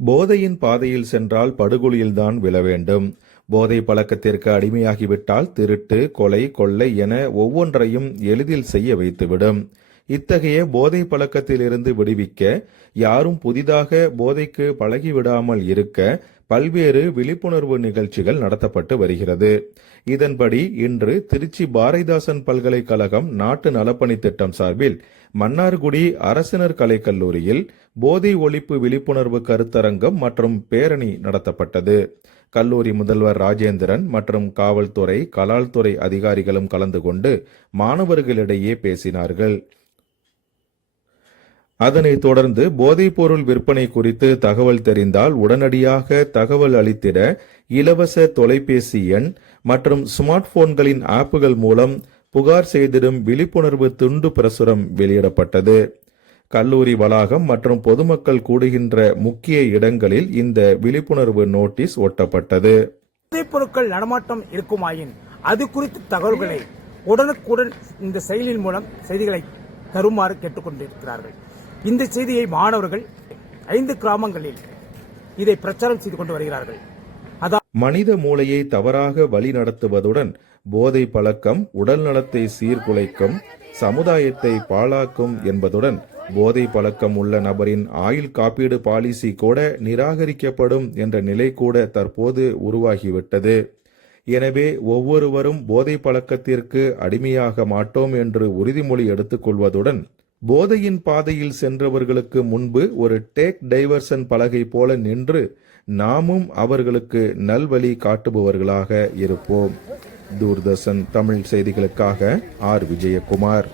போதையின் பாதையில் சென்றால் படுகொலியில்தான் விழ வேண்டும். போதை பழக்கத்திற்கு அடிமையாகிவிட்டால் திருட்டு, கொலை, கொள்ளை என ஒவ்வொன்றையும் எளிதில் செய்ய வைத்துவிடும். இத்தகைய போதை பழக்கத்திலிருந்து விடுவிக்க யாரும் புதிதாக போதைக்கு பழகிவிடாமல் இருக்க பல்வேறு விழிப்புணர்வு நிகழ்ச்சிகள் நடத்தப்பட்டு வருகிறது. இதன்படி இன்று திருச்சி பாரதிதாசன் பல்கலைக்கழகம் நாட்டு நலப்பணி திட்டம் சார்பில் மன்னார்குடி அரசினர் கலைக்கல்லூரியில் போதை ஒழிப்பு விழிப்புணர்வு கருத்தரங்கம் மற்றும் பேரணி நடத்தப்பட்டது. கல்லூரி முதல்வர் ராஜேந்திரன் மற்றும் காவல்துறை, கலால்துறை அதிகாரிகளும் கலந்து கொண்டு மாணவர்களிடையே பேசினார்கள். அதனைத் தொடர்ந்து போதைப்பொருள் விற்பனை குறித்து தகவல் தெரிந்தால் உடனடியாக தகவல் அளித்திட இலவச தொலைபேசி எண் மற்றும் ஸ்மார்ட் போன்களின் ஆப்புகள் மூலம் புகார் செய்திடும் விழிப்புணர்வு துண்டு பிரசுரம் வெளியிடப்பட்டது. கல்லூரி வளாகம் மற்றும் பொதுமக்கள் கூடுகின்ற முக்கிய இடங்களில் இந்த விழிப்புணர்வு நோட்டீஸ் ஒட்டப்பட்டது. போதைப்பொருட்கள் நடமாட்டம் இருக்குமாயின் அது குறித்த தகவல்களை உடனுக்குடன் இந்த செயலின் மூலம் செய்திகளை தருமாறு கேட்டுக்கொண்டிருக்கிறார்கள். இந்த செய்தியை மாணவர்கள் 5 கிராமங்களில் இதை பிரச்சாரம் செய்து கொண்டு வருகிறார்கள். மனித மூளையை தவறாக வழி நடத்துவதுடன் போதை பழக்கம் உடல் நலத்தை சீர்குலைக்கும், சமுதாயத்தை பாழாக்கும் என்பதுடன் போதை பழக்கம் உள்ள நபரின் ஆயுள் காப்பீடு பாலிசி கூட நிராகரிக்கப்படும் என்ற நிலை கூட தற்போது உருவாகிவிட்டது. எனவே ஒவ்வொருவரும் போதை பழக்கத்திற்கு அடிமையாக மாட்டோம் என்று உறுதிமொழி எடுத்துக் கொள்வதுடன் போதையின் பாதையில் சென்றவர்களுக்கு முன்பு ஒரு டேக் டைவர்சன் பலகை போல நின்று நாமும் அவர்களுக்கு நல்வழி காட்டுபவர்களாக இருப்போம். தூர்தர்ஷன் தமிழ் செய்திகளுக்காக ஆர். விஜயகுமார்.